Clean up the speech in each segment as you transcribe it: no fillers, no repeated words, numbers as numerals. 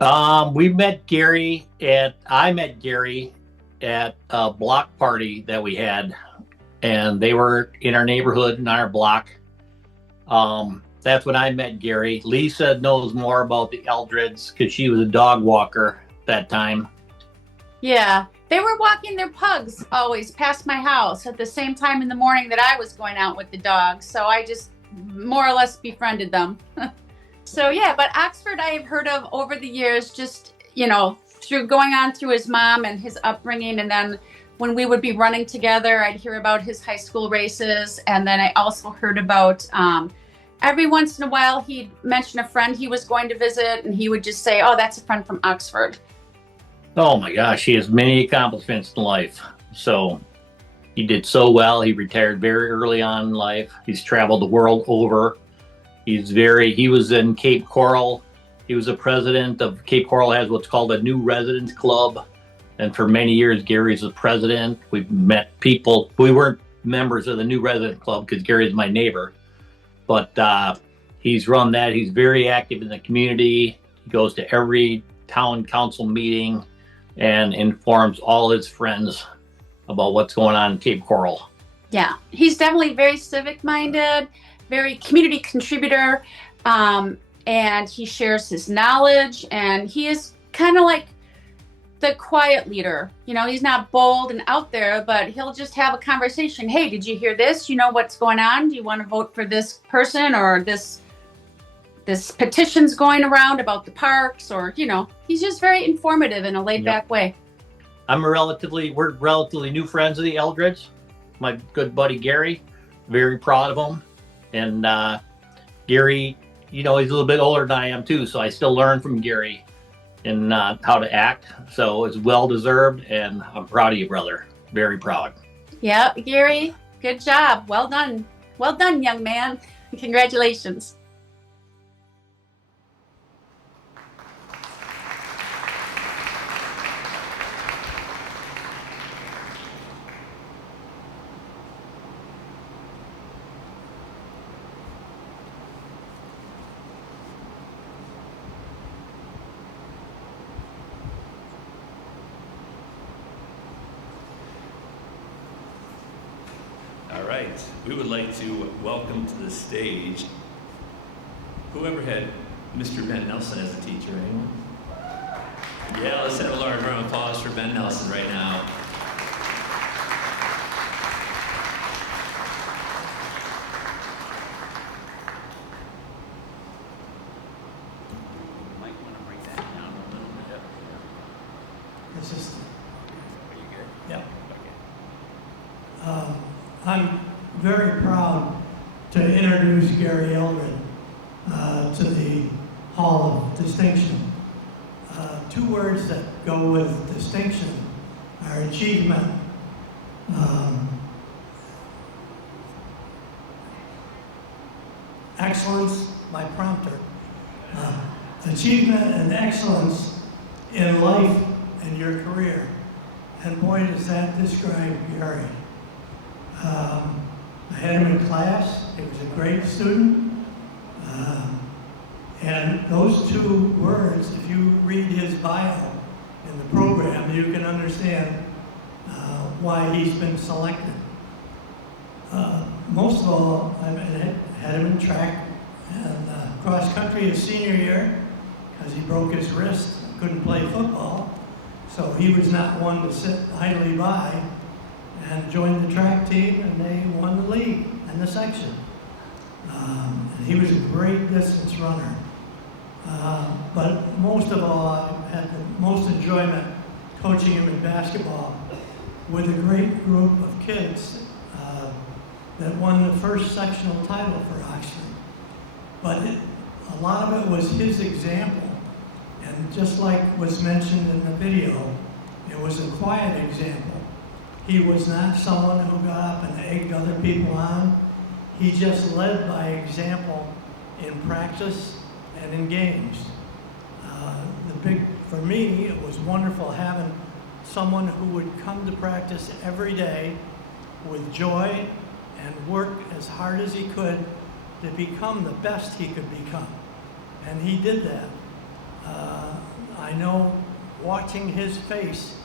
I met Gary at a block party that we had, and they were in our neighborhood in our block. That's when I met Gary. Lisa knows more about the Eldreds because she was a dog walker that time. Yeah, they were walking their pugs always past my house at the same time in the morning that I was going out with the dogs. So I just more or less befriended them. So yeah, but Oxford I have heard of over the years, just through going on through his mom and his upbringing, and then when we would be running together, I'd hear about his high school races, and then I also heard about every once in a while he'd mention a friend he was going to visit, and he would just say, "Oh, that's a friend from Oxford." Oh my gosh, he has many accomplishments in life. So he did so well. He retired very early on in life. He's traveled the world over. He was in Cape Coral. He was the president of Cape Coral, has what's called a new residence club. And for many years, Gary's the president. We've met people. We weren't members of the new resident club because Gary's my neighbor, but he's run that. He's very active in the community. He goes to every town council meeting and informs all his friends about what's going on in Cape Coral. Yeah, he's definitely very civic minded, very community contributor, and he shares his knowledge, and he is kind of like the quiet leader. He's not bold and out there, but he'll just have a conversation. Hey, did you hear this? You know what's going on? Do you want to vote for this person, or this petition's going around about the parks? Or he's just very informative in a laid back way. We're relatively new friends of the Eldreds. My good buddy Gary, very proud of him. And Gary, he's a little bit older than I am too, so I still learn from Gary in how to act. So it's well deserved, and I'm proud of you, brother. Very proud. Yeah, Gary, good job. Well done, young man. Congratulations. All right, we would like to welcome to the stage whoever had Mr. Ben Nelson as a teacher. Anyone? Yeah, let's have a large round of applause for Ben Nelson right now. You might want to bring that down a little bit. It's just, Are you good? yeah. Okay. I'm very proud to introduce Gary Eldred to the Hall of Distinction. Two words that go with distinction are achievement, excellence, my prompter, achievement and excellence in life and your career. And boy, does that describe Gary. I had him in class. He was a great student. And those two words, if you read his bio in the program, you can understand why he's been selected. Most of all, I had him in track and cross country his senior year because he broke his wrist, couldn't play football. So he was not one to sit idly by, and joined the track team, and they won the league and the section. And he was a great distance runner. But most of all, I had the most enjoyment coaching him in basketball with a great group of kids that won the first sectional title for Oxford. But a lot of it was his example. And just like was mentioned in the video, it was a quiet example. He was not someone who got up and egged other people on. He just led by example in practice and in games. For me, it was wonderful having someone who would come to practice every day with joy and work as hard as he could to become the best he could become. And he did that. I know watching his face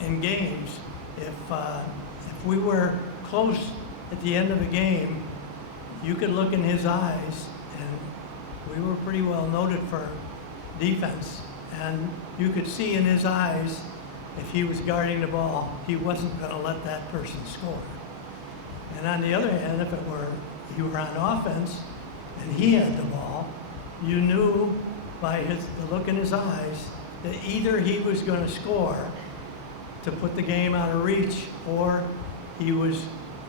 in games, if we were close at the end of a game, you could look in his eyes, and we were pretty well noted for defense, and you could see in his eyes if he was guarding the ball, he wasn't going to let that person score. And on the other hand, if you were on offense and he had the ball, you knew by the look in his eyes that either he was going to score to put the game out of reach, or he was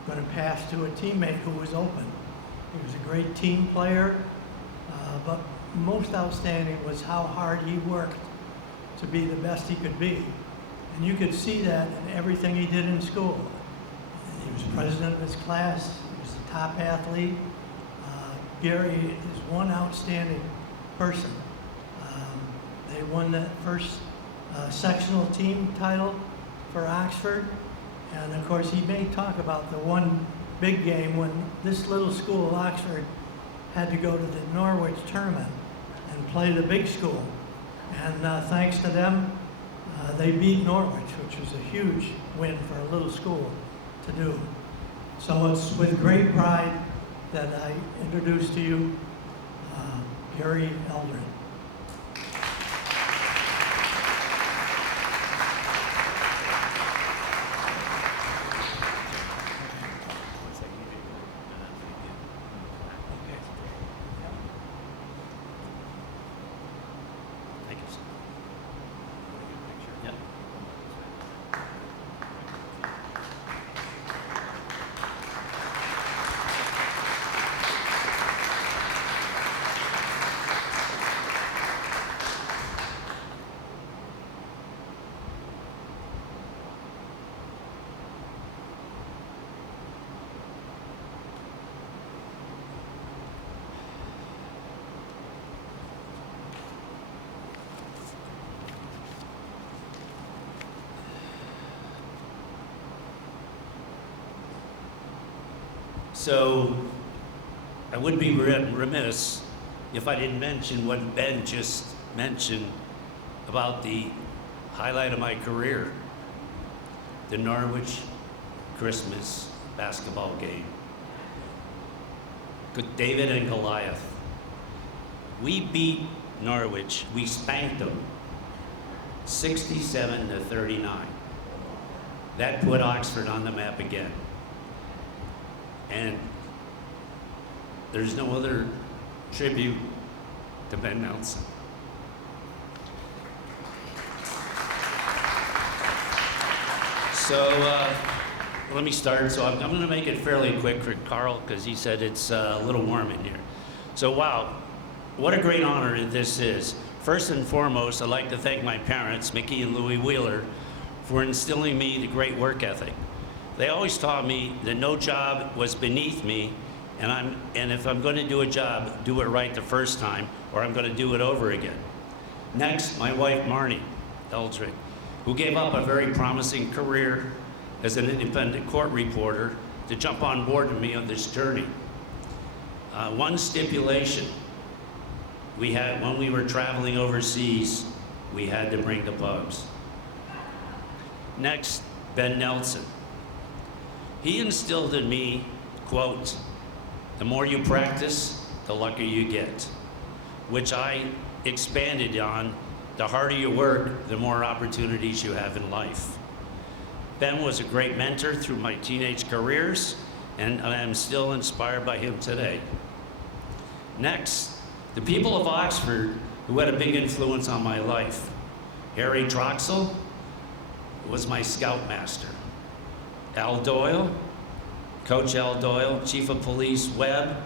going to pass to a teammate who was open. He was a great team player, but most outstanding was how hard he worked to be the best he could be. And you could see that in everything he did in school. He was president of his class, he was a top athlete. Gary is one outstanding person. They won that first sectional team title for Oxford. And of course, he may talk about the one big game when this little school, Oxford, had to go to the Norwich tournament and play the big school. And thanks to them, they beat Norwich, which was a huge win for a little school to do. So it's with great pride that I introduce to you Gary Eldred. So I would be remiss if I didn't mention what Ben just mentioned about the highlight of my career, the Norwich Christmas basketball game. David and Goliath. We beat Norwich, we spanked them 67-39. That put Oxford on the map again. And there's no other tribute to Ben Nelson. So let me start. So I'm going to make it fairly quick for Carl because he said it's a little warm in here. So wow, what a great honor this is. First and foremost, I'd like to thank my parents, Mickey and Louie Wheeler, for instilling me the great work ethic. They always taught me that no job was beneath me, and if I'm going to do a job, do it right the first time, or I'm going to do it over again. Next, my wife, Marnie Eldred, who gave up a very promising career as an independent court reporter to jump on board with me on this journey. One stipulation we had when we were traveling overseas, we had to bring the pugs. Next, Ben Nelson. He instilled in me, quote, the more you practice, the luckier you get, which I expanded on. The harder you work, the more opportunities you have in life. Ben was a great mentor through my teenage careers, and I am still inspired by him today. Next, the people of Oxford who had a big influence on my life. Harry Troxell was my scoutmaster. Al Doyle, Coach Al Doyle, Chief of Police Webb,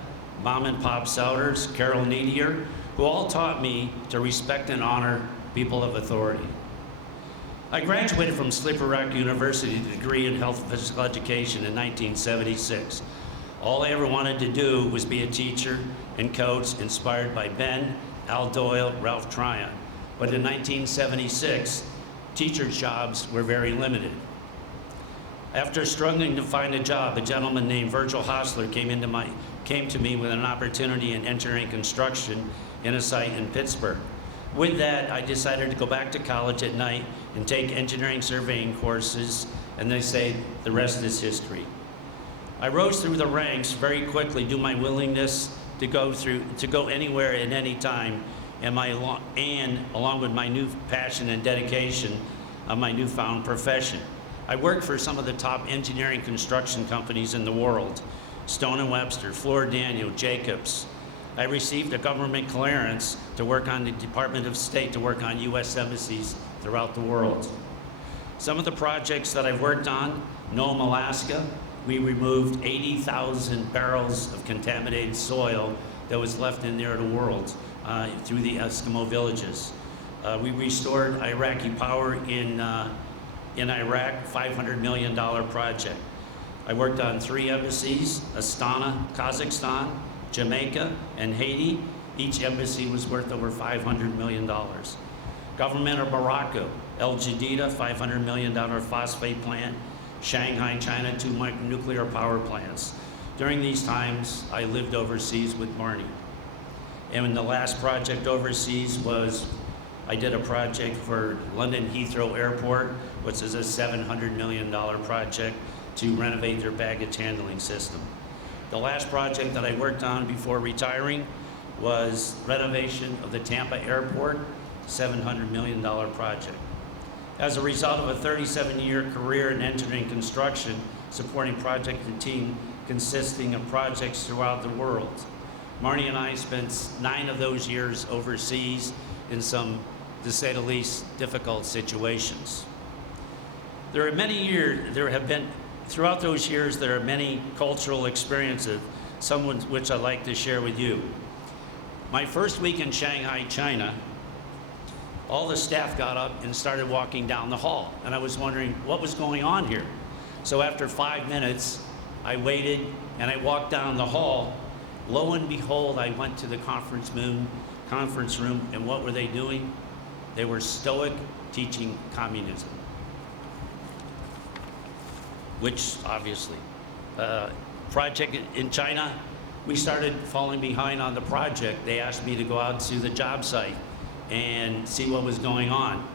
Mom and Pop Souders, Carol Needier, who all taught me to respect and honor people of authority. I graduated from Slippery Rock University with a degree in health and physical education in 1976. All I ever wanted to do was be a teacher and coach inspired by Ben, Al Doyle, Ralph Tryon. But in 1976, teacher jobs were very limited. After struggling to find a job, a gentleman named Virgil Hostler came to me with an opportunity in engineering construction in a site in Pittsburgh. With that, I decided to go back to college at night and take engineering surveying courses, and they say the rest is history. I rose through the ranks very quickly due to my willingness to go anywhere at any time, and along with my new passion and dedication of my newfound profession. I worked for some of the top engineering construction companies in the world: Stone & Webster, Fluor Daniel, Jacobs. I received a government clearance to work on the Department of State, to work on U.S. embassies throughout the world. Some of the projects that I've worked on: Nome, Alaska. We removed 80,000 barrels of contaminated soil that was left in there to the world through the Eskimo villages. We restored Iraqi power in Iraq, $500 million project. I worked on 3 embassies: Astana, Kazakhstan, Jamaica, and Haiti. Each embassy was worth over $500 million. Government of Morocco, El Jadida, $500 million phosphate plant. Shanghai, China, 2 nuclear power plants. During these times, I lived overseas with Marnie. And the last project overseas was, I did a project for London Heathrow Airport, which is a $700 million project to renovate their baggage handling system. The last project that I worked on before retiring was renovation of the Tampa Airport, $700 million project. As a result of a 37-year career in engineering construction, supporting project and team consisting of projects throughout the world, Marnie and I spent 9 of those years overseas in some, to say the least, difficult situations. Throughout those years, there are many cultural experiences, some which I'd like to share with you. My first week in Shanghai, China, all the staff got up and started walking down the hall, and I was wondering what was going on here. So after 5 minutes, I waited and I walked down the hall. Lo and behold, I went to the conference room, and what were they doing? They were stoic, teaching communism. Which obviously, project in China, we started falling behind on the project. They asked me to go out to the job site and see what was going on.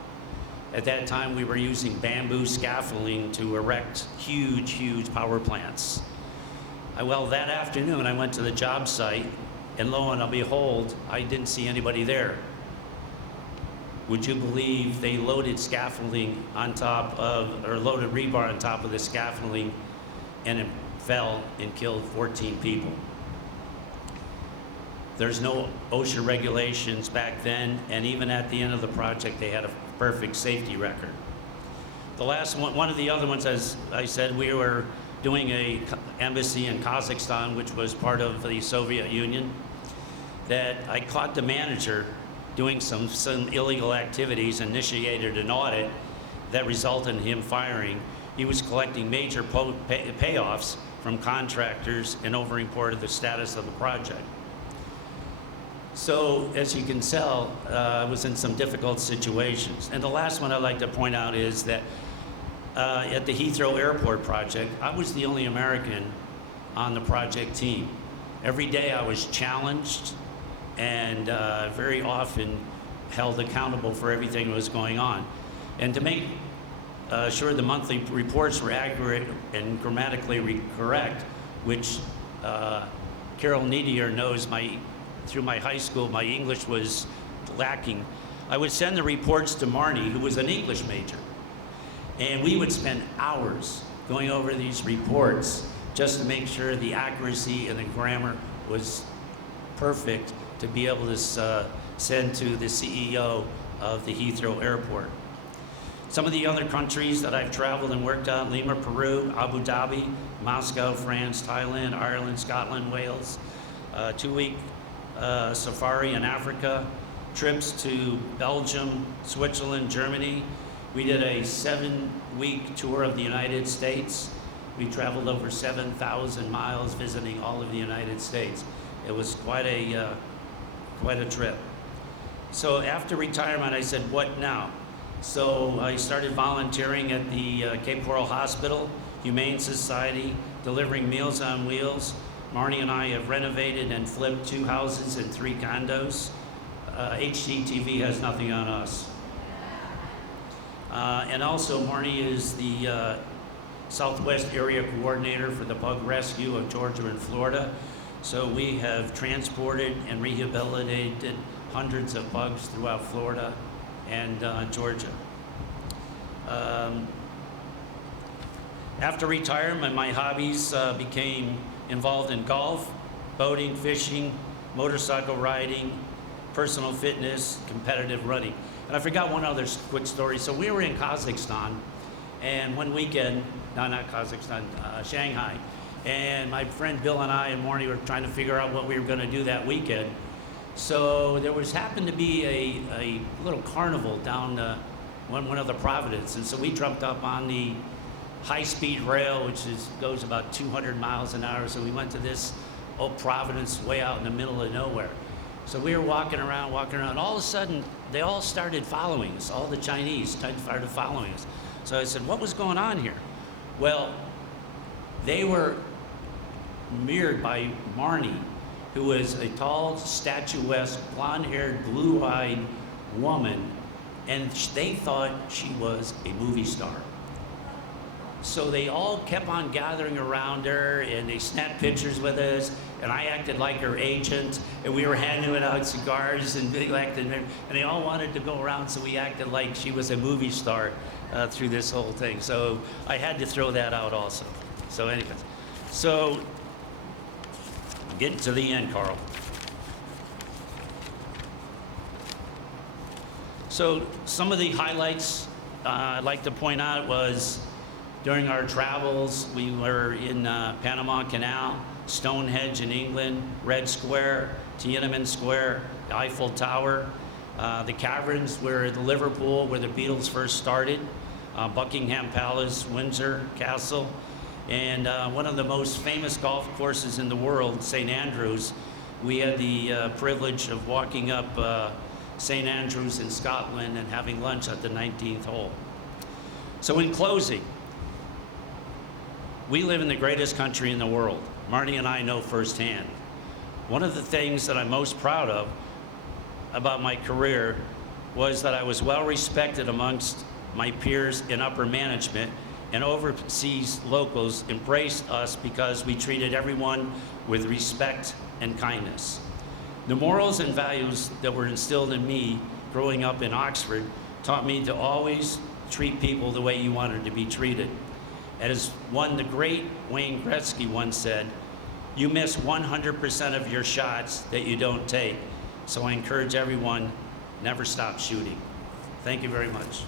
At that time, we were using bamboo scaffolding to erect huge, huge power plants. Well, that afternoon, I went to the job site, and lo and behold, I didn't see anybody there. Would you believe they loaded scaffolding on top of, or loaded rebar on top of the scaffolding, and it fell and killed 14 people. There's no OSHA regulations back then, and even at the end of the project, they had a perfect safety record. The last one of the other ones, as I said, we were doing a embassy in Kazakhstan, which was part of the Soviet Union, that I caught the manager doing some illegal activities, initiated an audit that resulted in him firing. He was collecting major payoffs from contractors and over-reported the status of the project. So, as you can tell, I was in some difficult situations. And the last one I'd like to point out is that at the Heathrow Airport project, I was the only American on the project team. Every day I was challenged and very often held accountable for everything that was going on. And to make sure the monthly reports were accurate and grammatically correct, which Carol Niedier knows, through my high school, my English was lacking. I would send the reports to Marnie, who was an English major. And we would spend hours going over these reports just to make sure the accuracy and the grammar was perfect to be able to send to the CEO of the Heathrow Airport. Some of the other countries that I've traveled and worked on: Lima, Peru; Abu Dhabi; Moscow, France; Thailand; Ireland; Scotland; Wales; 2-week safari in Africa; trips to Belgium, Switzerland, Germany. We did a 7-week tour of the United States. We traveled over 7,000 miles visiting all of the United States. It was quite a trip. So after retirement, I said, what now? So I started volunteering at the Cape Coral Hospital, Humane Society, delivering Meals on Wheels. Marnie and I have renovated and flipped 2 houses and 3 condos. HGTV has nothing on us. And also, Marnie is the Southwest Area Coordinator for the Pug Rescue of Georgia and Florida. So we have transported and rehabilitated hundreds of pugs throughout Florida and Georgia. After retirement, my hobbies became involved in golf, boating, fishing, motorcycle riding, personal fitness, competitive running. And I forgot one other quick story. So we were in Kazakhstan, and one weekend, no, not Kazakhstan, Shanghai. And my friend Bill and I and Marnie were trying to figure out what we were going to do that weekend. So there happened to be a little carnival down one of the Providence. And so we jumped up on the high-speed rail, which goes about 200 miles an hour. So we went to this old Providence way out in the middle of nowhere. So we were walking around. All of a sudden, they all started following us. All the Chinese started following us. So I said, what was going on here? Well, they were mirrored by Marnie, who was a tall, statuesque, blonde-haired, blue-eyed woman, and they thought she was a movie star. So they all kept on gathering around her, and they snapped pictures with us, and I acted like her agent, and we were handing out cigars, and they all wanted to go around, so we acted like she was a movie star through this whole thing. So I had to throw that out also. So anyways, so getting to the end, Carl. So some of the highlights I'd like to point out was during our travels, we were in Panama Canal, Stonehenge in England, Red Square, Tiananmen Square, the Eiffel Tower, the caverns where the Liverpool, where the Beatles first started, Buckingham Palace, Windsor Castle, and one of the most famous golf courses in the world, St. Andrews. We had the privilege of walking up St. Andrews in Scotland and having lunch at the 19th hole. So in closing, we live in the greatest country in the world. Marty and I know firsthand. One of the things that I'm most proud of about my career was that I was well respected amongst my peers in upper management, and overseas locals embraced us because we treated everyone with respect and kindness. The morals and values that were instilled in me growing up in Oxford taught me to always treat people the way you wanted to be treated. As the great Wayne Gretzky once said, you miss 100% of your shots that you don't take. So I encourage everyone, never stop shooting. Thank you very much.